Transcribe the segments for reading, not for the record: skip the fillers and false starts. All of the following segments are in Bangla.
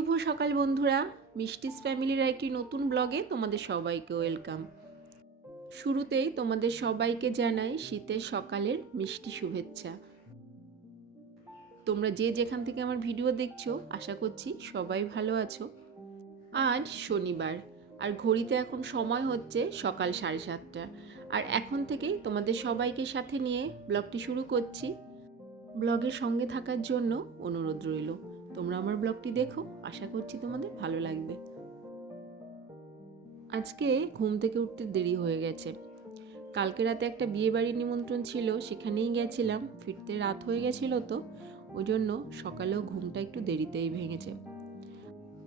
শুভ সকাল বন্ধুরা, মিষ্টিস ফ্যামিলির একটি নতুন ব্লগে তোমাদের সবাইকে ওয়েলকাম। শুরুতেই তোমাদের সবাইকে জানাই শীতের সকালের মিষ্টি শুভেচ্ছা। তোমরা যে যেখান থেকে আমার ভিডিও দেখছো, আশা করছি সবাই ভালো আছো। আজ শনিবার, আর ঘড়িতে এখন সময় হচ্ছে সকাল 7:30। আর এখন থেকেই তোমাদের সবাইকে সাথে নিয়ে ব্লগটি শুরু করছি। ব্লগের সঙ্গে থাকার জন্য অনুরোধ রইল। তোমরা আমার ব্লগটি দেখো, আশা করছি তোমাদের ভালো লাগবে। আজকে ঘুম থেকে উঠতে দেরি হয়ে গেছে। কালকে রাতে একটা বিয়েবাড়ির নিমন্ত্রণ ছিল, সেখানেই গেছিলাম। ফিরতে রাত হয়ে গেছিলো, তো ওই জন্য সকালেও ঘুমটা একটু দেরিতেই ভেঙেছে।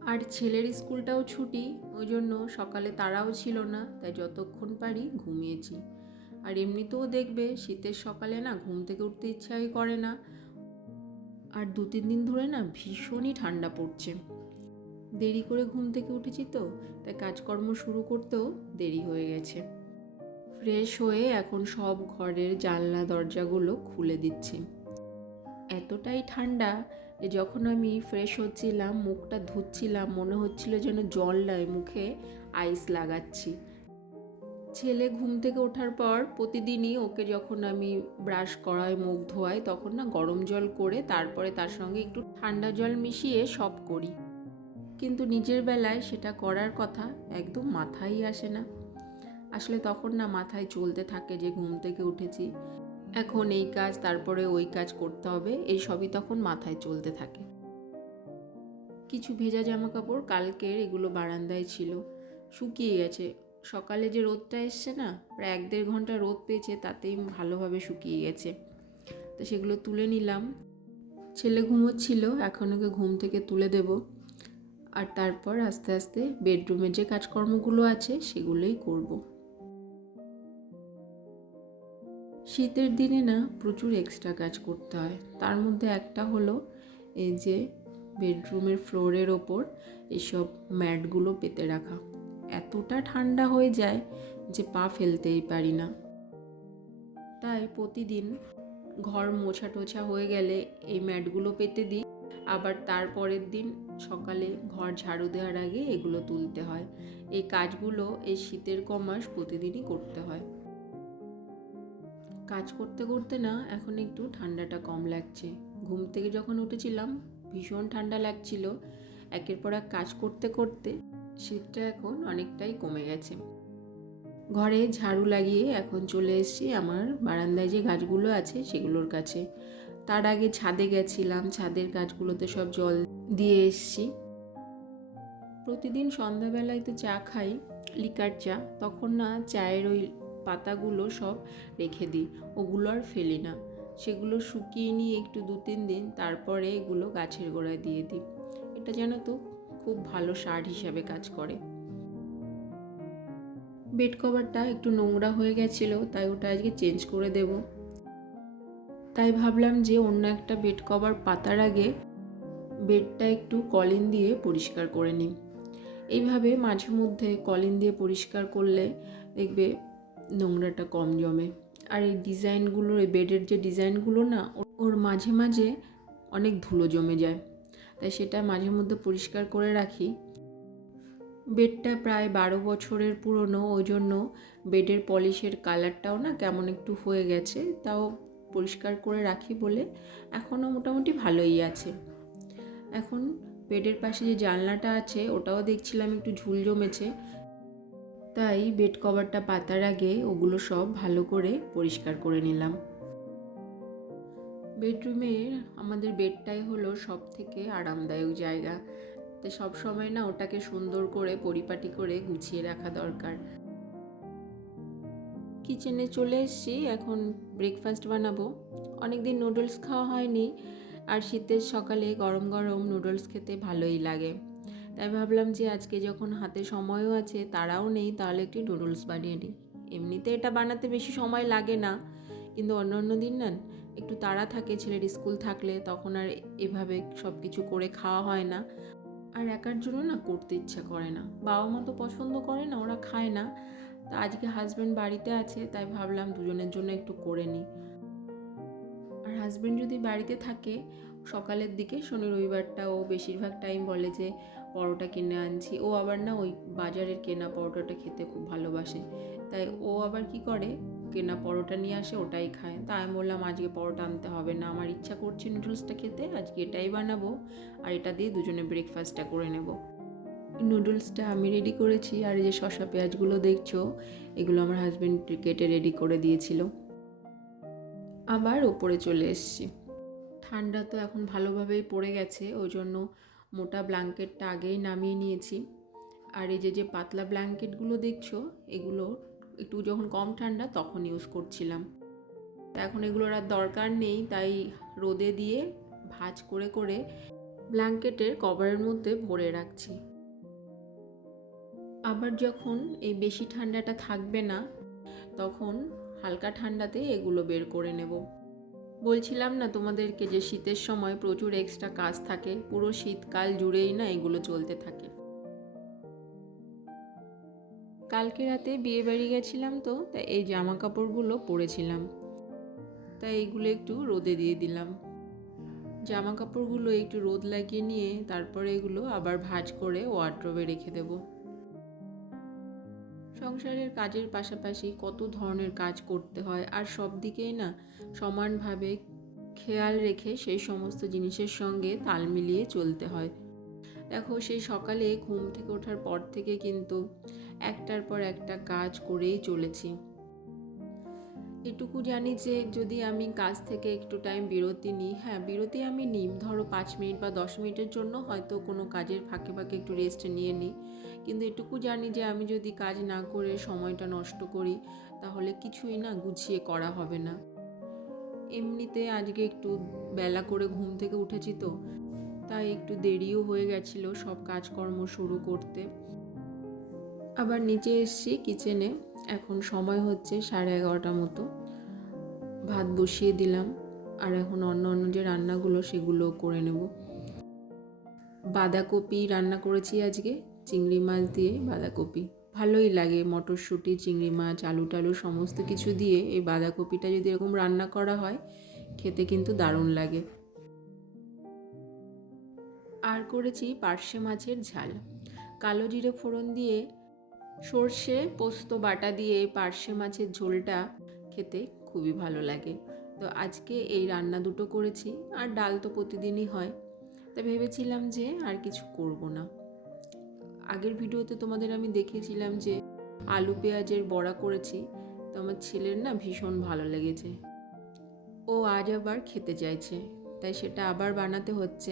আর ছেলের স্কুলটাও ছুটি, ওই জন্য সকালে তাড়াও ছিল না, তাই যতক্ষণ পারি ঘুমিয়েছি। আর এমনিতেও দেখবে শীতের সকালে না ঘুম থেকে উঠতে ইচ্ছাই করে না। আর 2-3 দিন ধরে না ভীষণই ঠান্ডা পড়ছে। দেরি করে ঘুম থেকে উঠেছি, তো তাই কাজকর্ম শুরু করতেও দেরি হয়ে গেছে। ফ্রেশ হয়ে এখন সব ঘরের জানলা দরজাগুলো খুলে দিচ্ছি। এতটাই ঠান্ডা যে যখন আমি ফ্রেশ হচ্ছিলাম, মুখটা ধুচ্ছিলাম, মনে হচ্ছিল যেন জল নয়, মুখে আইস লাগাচ্ছি। ছেলে ঘুম থেকে ওঠার পর প্রতিদিনই ওকে যখন আমি ব্রাশ করাই, মুখ ধোয়াই, তখন না গরম জল করে তারপরে তার সঙ্গে একটু ঠান্ডা জল মিশিয়ে সব করি। কিন্তু নিজের বেলায় সেটা করার কথা একদম মাথায় আসে না। আসলে তখন না মাথায় চলতে থাকে যে ঘুম থেকে উঠেছি, এখন এই কাজ, তারপরে ওই কাজ করতে হবে, এই সবই তখন মাথায় চলতে থাকে। কিছু ভেজা জামা কাপড় কালকের, এগুলো বারান্দায় ছিল, শুকিয়ে গেছে। সকালে যে রোদটা এসছে না, প্রায় 1-1.5 ঘন্টা রোদ পেয়েছে, তাতেই ভালোভাবে শুকিয়ে গেছে। তো সেগুলো তুলে নিলাম। ছেলে ঘুমোচ্ছিল, এখন ওকে ঘুম থেকে তুলে দেব। আর তারপর আস্তে আস্তে বেডরুমের যে কাজকর্মগুলো আছে সেগুলোই করব। শীতের দিনে না প্রচুর এক্সট্রা কাজ করতে হয়। তার মধ্যে একটা হলো এই যে বেডরুমের ফ্লোরের ওপর এসব ম্যাটগুলো পেতে রাখা। এতটা ঠান্ডা হয়ে যায় যে পা ফেলতেই পারি না। তাই প্রতিদিন ঘর মোছা টোছা হয়ে গেলে এই ম্যাটগুলো পেতে দিই। আবার তারপরের দিন সকালে ঘর ঝাড়ু দেওয়ার আগে এগুলো তুলতে হয়। এই কাজগুলো এই শীতের কমাস প্রতিদিনই করতে হয়। কাজ করতে করতে না এখন একটু ঠান্ডাটা কম লাগছে। ঘুম থেকে যখন উঠেছিলাম ভীষণ ঠান্ডা লাগছিল। একের পর এক কাজ করতে করতে শীতটা এখন অনেকটাই কমে গেছে। ঘরে ঝাড়ু লাগিয়ে এখন চলে এসেছি আমার বারান্দায় যে গাছগুলো আছে সেগুলোর কাছে। তার আগে ছাদে গেছিলাম, ছাদের গাছগুলোতে সব জল দিয়ে এসছি। প্রতিদিন সন্ধ্যাবেলায় তো চা খাই, লিকার চা, তখন না চায়ের ওই পাতাগুলো সব রেখে দিই, ওগুলো আর ফেলি না। সেগুলো শুকিয়ে নিয়ে একটু 2-3 দিন, তারপরে এগুলো গাছের গোড়ায় দিয়ে দিই। এটা যেন তো খুব ভালো সার হিসাবে কাজ করে। বেড কভারটা একটু নোংরা হয়ে গেছিলো, তাই ওটা আজকে চেঞ্জ করে দেব। তাই ভাবলাম যে অন্য একটা বেড কভার পাতার আগে বেডটা একটু কলিন দিয়ে পরিষ্কার করে নিই। এইভাবে মাঝে মধ্যে কলিন দিয়ে পরিষ্কার করলে দেখবে নোংরাটা কম জমে। আর এই ডিজাইনগুলো, এই বেডের যে ডিজাইনগুলো না, ওর মাঝে মাঝে অনেক ধুলো জমে যায়, তাই সেটা মাঝে মধ্যে পরিষ্কার করে রাখি। বেডটা প্রায় 12 বছরের পুরনো, ওই জন্য বেডের পলিশের কালারটাও না কেমন একটু হয়ে গেছে, তাও পরিষ্কার করে রাখি বলে এখনও মোটামুটি ভালোই আছে। এখন বেডের পাশে যে জানলাটা আছে ওটাও দেখছিলাম একটু ঝুল জমেছে, তাই বেড কভারটা পাতার আগে ওগুলো সব ভালো করে পরিষ্কার করে নিলাম। বেডরুমের আমাদের বেডটাই হলো সব থেকে আরামদায়ক জায়গা, তো সব সময় না ওটাকে সুন্দর করে পরিপাটি করে গুছিয়ে রাখা দরকার। কিচেনে চলে এসেছি, এখন ব্রেকফাস্ট বানাবো। অনেকদিন নুডলস খাওয়া হয়নি, আর শীতের সকালে গরম গরম নুডলস খেতে ভালোই লাগে। তাই ভাবলাম যে আজকে যখন হাতে সময়ও আছে, তাড়াও নেই, তাহলে একটু নুডলস বানিয়ে নিই। এমনিতে এটা বানাতে বেশি সময় লাগে না, কিন্তু অন্য দিন না একটু তাড়া থাকে, ছেলের স্কুল থাকলে তখন আর এভাবে সব কিছু করে খাওয়া হয় না। আর একার জন্য না করতে ইচ্ছা করে না, বাবা মা তো পছন্দ করে না, ওরা খায় না। তা আজকে হাজব্যান্ড বাড়িতে আছে, তাই ভাবলাম দুজনের জন্য একটু করে নিই। আর হাজব্যান্ড যদি বাড়িতে থাকে, সকালের দিকে শনি রবিবারটা ও বেশিরভাগ টাইম বলে যে পরোটা কিনে আনছি। ও আবার না ওই বাজারের কেনা পরোটাটা খেতে খুব ভালোবাসে, তাই ও আবার কি করে কেনা পরোটা নিয়ে আসে, ওটাই খায়। তাই আমি বললাম আজকে পরোটা আনতে হবে না, আমার ইচ্ছা করছে নুডলসটা খেতে, আজকে এটাই বানাবো আর এটা দিয়ে দুজনে ব্রেকফাস্টটা করে নেব। নুডলসটা আমি রেডি করেছি, আর এই যে শসা পেঁয়াজগুলো দেখছো এগুলো আমার হাজব্যান্ড কেটে রেডি করে দিয়েছিল। আবার ওপরে চলে এসেছি। ঠান্ডা তো এখন ভালোভাবেই পড়ে গেছে, ওই জন্য মোটা ব্ল্যাঙ্কেটটা আগেই নামিয়ে নিয়েছি। আর এই যে পাতলা ব্ল্যাঙ্কেটগুলো দেখছো এগুলো একটু যখন কম ঠান্ডা তখন ইউজ করছিলাম। এখন এগুলোর আর দরকার নেই, তাই রোদে দিয়ে ভাঁজ করে করে ব্ল্যাঙ্কেটের কভারের মধ্যে ভরে রাখছি। আবার যখন এই বেশি ঠান্ডাটা থাকবে না তখন হালকা ঠান্ডাতে এগুলো বের করে নেব। বলছিলাম না তোমাদেরকে যে শীতের সময় প্রচুর এক্সট্রা কাজ থাকে, পুরো শীতকাল জুড়েই না এগুলো চলতে থাকে। কালকে রাতে বিয়ে বাড়ি গেছিলাম তো, তাই এই জামা কাপড়গুলো পরেছিলাম, তাই এইগুলো একটু রোদে দিয়ে দিলাম। জামা কাপড়গুলো একটু রোদ লাগিয়ে নিয়ে তারপরে এগুলো আবার ভাঁজ করে ওয়ার্ড্রোবে রেখে দেব। সংসারের কাজের পাশাপাশি কত ধরনের কাজ করতে হয়, আর সব দিকেই না সমানভাবে খেয়াল রেখে সেই সমস্ত জিনিসের সঙ্গে তাল মিলিয়ে চলতে হয়। দেখো সেই সকালে ঘুম থেকে ওঠার পর থেকে কিন্তু একটার পর একটা কাজ করেই চলেছি। এটুকু জানি যে যদি আমি কাজ থেকে একটু টাইম বিরতি নিই, হ্যাঁ বিরতি আমি নিই, ধরো 5 মিনিট বা 10 মিনিটের জন্য হয়তো কোনো কাজের ফাঁকে ফাঁকে একটু রেস্ট নিয়ে নিই, কিন্তু এটুকু জানি যে আমি যদি কাজ না করে সময়টা নষ্ট করি তাহলে কিছুই না গুছিয়ে করা হবে না। এমনিতে আজকে একটু বেলা করে ঘুম থেকে উঠেছি তো, তাই একটু দেরিও হয়ে গেছিলো সব কাজকর্ম শুরু করতে। আবার নিচে এসেছি কিচেনে, এখন সময় হচ্ছে 11:30 মতো। ভাত বসিয়ে দিলাম, আর এখন অন্য যে রান্নাগুলো সেগুলো করে নেব। বাঁধাকপি রান্না করেছি আজকে, চিংড়ি মাছ দিয়ে বাঁধাকপি। ভালোই লাগে, মটরশুঁটি, চিংড়ি মাছ, আলু টালু সমস্ত কিছু দিয়ে এই বাঁধাকপিটা যদি এরকম রান্না করা হয় খেতে কিন্তু দারুণ লাগে। আর করেছি পার্শে মাছের ঝাল, কালো জিরে ফোড়ন দিয়ে সর্ষে পোস্ত বাটা দিয়ে পার্শে মাছের ঝোলটা খেতে খুবই ভালো লাগে। তো আজকে এই রান্না দুটো করেছি, আর ডাল তো প্রতিদিনই হয়, তাই ভেবেছিলাম যে আর কিছু করব না। আগের ভিডিওতে তোমাদের আমি দেখিয়েছিলাম যে আলু পেঁয়াজের বড়া করেছি, তো আমার ছেলের না ভীষণ ভালো লেগেছে, ও আজ আবার খেতে চাইছে, তাই সেটা আবার বানাতে হচ্ছে।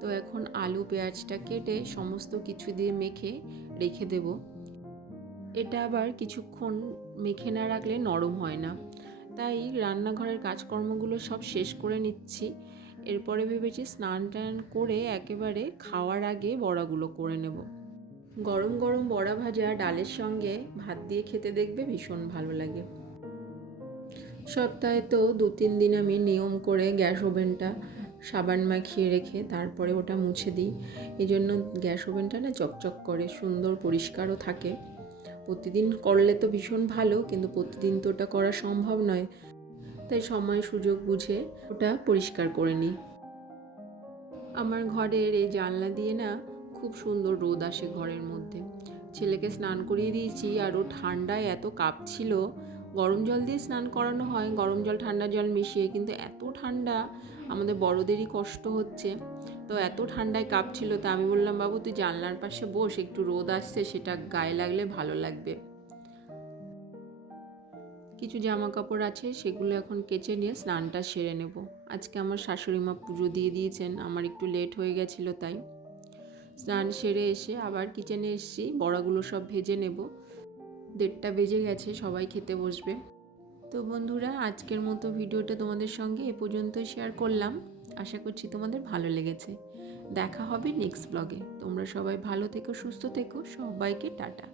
তো এখন আলু পেঁয়াজটা কেটে সমস্ত কিছু দিয়ে মেখে রেখে দেব। এটা আবার কিছুক্ষণ মেখে না রাখলে নরম হয় না, তাই রান্নাঘরের কাজকর্মগুলো সব শেষ করে নিচ্ছি। এরপরে ভেবেছি স্নান টান করে একেবারে খাওয়ার আগে বড়াগুলো করে নেব। গরম গরম বড়া ভাজা ডালের সঙ্গে ভাত দিয়ে খেতে দেখবে ভীষণ ভালো লাগে। সপ্তাহে তো 2-3 দিন আমি নিয়ম করে গ্যাস ওভেনটা সাবান মাখিয়ে রেখে তারপরে ওটা মুছে দিই। এই জন্য গ্যাস ওভেনটা না চকচক করে, সুন্দর পরিষ্কারও থাকে। প্রতিদিন করলে তো ভীষণ ভালো, কিন্তু প্রতিদিন তো ওটা করা সম্ভব নয়, তাই সময় সুযোগ বুঝে ওটা পরিষ্কার করে নিই। আমার ঘরের এই জানলা দিয়ে না খুব সুন্দর রোদ আসে ঘরের মধ্যে। ছেলেকে স্নান করিয়ে দিয়েছি, আর ও ঠান্ডায় এত কাঁপছিল। গরম জল দিয়ে স্নান করানো হয়, গরম জল ঠান্ডা জল মিশিয়ে, কিন্তু এত ঠান্ডা আমাদের বড়দেরই কষ্ট হচ্ছে, তো এত ঠান্ডায় কাঁপছিল। তা আমি বললাম বাবু তুই জানলার পাশে বস, একটু রোদ আসছে সেটা গায়ে লাগলে ভালো লাগবে। কিছু জামা কাপড় আছে সেগুলো এখন কেচে নিয়ে স্নানটা সেরে নেব। আজকে আমার শাশুড়ি মা পুজো দিয়ে দিয়েছেন, আমার একটু লেট হয়ে গেছিলো, তাই স্নান সেরে এসে আবার কিচেনে এসেছি, বড়াগুলো সব ভেজে নেব। 1:30 বেজে গেছে, সবাই খেতে বসবে। তো বন্ধুরা আজকের মতো ভিডিওটা তোমাদের সঙ্গে এ পর্যন্ত শেয়ার করলাম, আশা করছি তোমাদের ভালো লেগেছে। দেখা হবে নেক্সট ব্লগে। তোমরা সবাই ভালো থেকো, সুস্থ থেকো, সবাইকে টাটা।